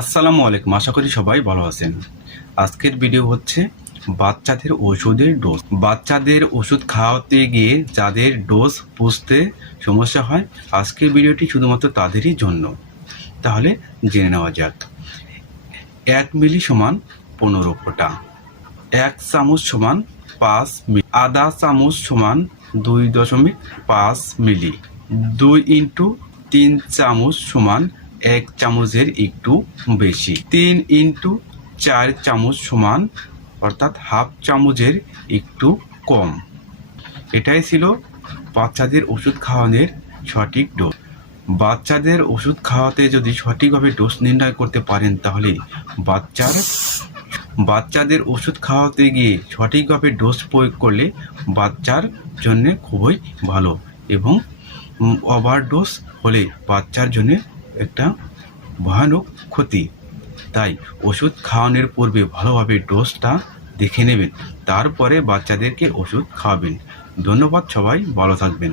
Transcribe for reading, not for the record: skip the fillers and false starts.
আসসালামু আলাইকুম। আশা করি সবাই ভালো আছেন। আজকের ভিডিও হচ্ছে বাচ্চাদের ওষুধের ডোজ। বাচ্চাদের ওষুধ খাওয়াতে গিয়ে যাদের ডোজ বুঝতে সমস্যা হয়, আজকের ভিডিওটি শুধুমাত্র তাদেরই জন্য। তাহলে জেনে নেওয়া যাক। 1 মিলি সমান 15 ফোঁটা, 1 চামচ সমান 5 মিলি, আধা চামচ সমান 2.5 মিলি, 2 ইন্টু 3 চামচ সমান 1 চামচের একটু বেশি, 3 ইন্টু 4 চামচ সমান অর্থাৎ হাফ চামচের একটু কম। এটাই ছিল বাচ্চাদের ওষুধ খাওয়ানোর সঠিক ডোজ। বাচ্চাদের ওষুধ খাওয়াতে যদি সঠিকভাবে ডোজ নির্ণয় করতে পারেন, তাহলে বাচ্চাদের ওষুধ খাওয়াতে গিয়ে সঠিকভাবে ডোজ প্রয়োগ করলে বাচ্চার জন্য খুবই ভালো, এবং ওভারডোজ হলে বাচ্চার জন্য একটা ভয়ানক ক্ষতি। তাই ওষুধ খাওয়ানোর পূর্বে ভালোভাবে ডোজটা দেখে নেবেন, তারপরে বাচ্চাদেরকে ওষুধ খাওয়াবেন। ধন্যবাদ, সবাই ভালো থাকবেন।